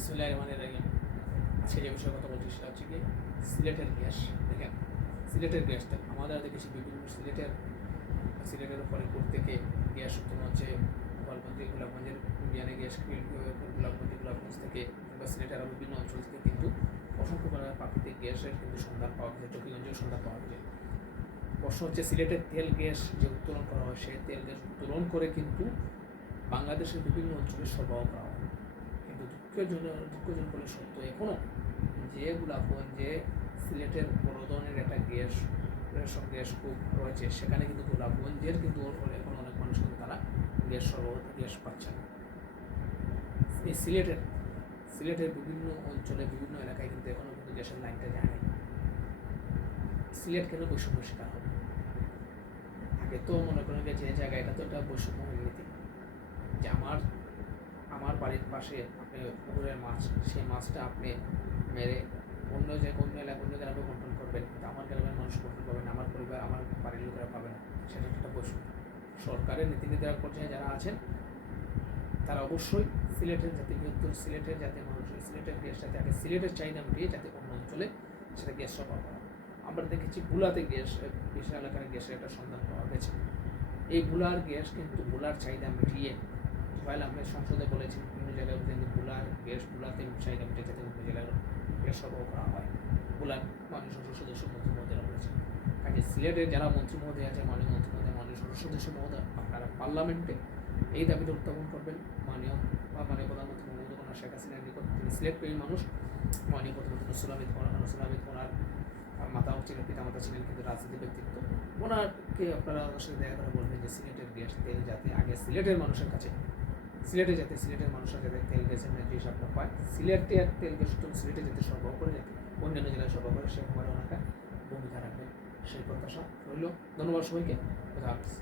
বিসমুল্লাহ রহমানির রহিম আজকে যে বিষয়ে কথা বলছি সেটা হচ্ছে কি সিলেটের গ্যাস। দেখেন, সিলেটের গ্যাসটা আমাদের দেখেছি বিভিন্ন সিলেটের সিলেটের উপরে কোর্ট থেকে গ্যাস উত্তোলন হচ্ছে গোপালগঞ্জে গোলাপগঞ্জের ইন্ডিয়ানে গ্যাস গোলাপগঞ্জে, গোলাপগঞ্জ থেকে কিংবা সিলেটের আরও বিভিন্ন অঞ্চল থেকে কিন্তু অসংখ্য পরিমাণে প্রাকৃতিক গ্যাসের কিন্তু সন্ধান পাওয়া গেছে চকিগঞ্জের সন্ধান পাওয়া গেছে। প্রশ্ন হচ্ছে, সিলেটের তেল গ্যাস যে উত্তোলন করা হয়, সেই তেল গ্যাস উত্তোলন করে কিন্তু বাংলাদেশের বিভিন্ন অঞ্চলে সরবরাহ করা হয়। দুঃখজনক বলে সত্য। এখনও যে গোলাপগঞ্জে সিলেটের বড় ধরনের একটা গ্যাস, রেশন গ্যাস খুব রয়েছে, সেখানে কিন্তু গোলাপগঞ্জের কিন্তু এখন অনেক মানুষ কিন্তু তারা গ্যাস সরবরাহ, গ্যাস পাচ্ছে না এই সিলেটের সিলেটের বিভিন্ন অঞ্চলে, বিভিন্ন এলাকায় কিন্তু এখনও কিন্তু গ্যাসের লাইনটা যায় সিলেট কেন বৈষম্য শিকার হবে আগে তো মনে করেন যে যে জায়গায়, এটা তো একটা বৈষম্য নীতি। যে আমার আমার বাড়ির পাশে আপনি পুকুরের মাছ, সেই মাছটা আপনি মেরে অন্য যে অন্য এলাকা, অন্য গ্রামে বন্টন করবেন আমার গ্রামের মানুষ বন্টন করবেন আমার পরিবার, আমার বাড়ির লোকেরা পাবে না। সেটা একটা বৈষম্য সরকারের নীতি নির্ধারক পর্যায়ে যারা আছেন, তারা অবশ্যই সিলেটের জাতি বৃহত্তর সিলেটের যাতে মানুষ সিলেটের গ্যাস যাতে আগে সিলেটের চাহিদা মিটিয়ে যাতে অন্য অঞ্চলে সেটা গ্যাস সরবরাহ করা। আমরা দেখেছি বুলাতে গ্যাস বিশাল এলাকার গ্যাসের একটা সন্ধান পাওয়া গেছে। এই বুলার গ্যাস কিন্তু বুলার চাহিদা মিটিয়ে ফাইল আমরা সংসদে বলেছি, বিভিন্ন জায়গায় কিন্তু বুলার গ্যাস বুলাতে চাহিদা মিটিয়ে যাতে উপজেলার গ্যাস সরবরাহ করা হয়। বুলার মাননীয় সংসদ সদস্য মন্ত্রী মহোদয়রা বলেছেন। কাজে সিলেটের যারা মন্ত্রী মহোদয় আছে, মাননীয় মন্ত্রী মহোদয়, মাননীয় সংসদ সদস্য মহোদয়, আপনারা পার্লামেন্টে এই দাবিটা উত্থাপন করবেন। মাননীয় বা মাননীয় প্রধানমন্ত্রী মমতা কন্যা শেখ হাসিনার নিকট তিনি সিলেট পেয়ে মানুষ, মাননীয় প্রধানমন্ত্রী নসরুল আহমেদ নসরুল আহমেদ মাতা ছিলেন পিতা মাতা ছিলেন কিন্তু রাজনীতি ব্যক্তিত্ব। ওনারকে আপনারা সাথে দেখা করে বলবেন যে সিলেটের গ্যাস তেল যাতে আগে সিলেটের মানুষের কাছে সিলেটে যাতে, সিলেটের মানুষরা যাতে তেল গ্যাসের যে হিসাবটা পায়, সিলেটে আর তেল গ্যাস সিলেটে যাতে সরবরাহ করে যাতে অন্যান্য জেলায় সরবরাহ করে সেরকম ওনাকে ভূমিকা রাখবে, সেই প্রত্যাশা রইল। ধন্যবাদ সবাইকে, খোদা হাফিজ।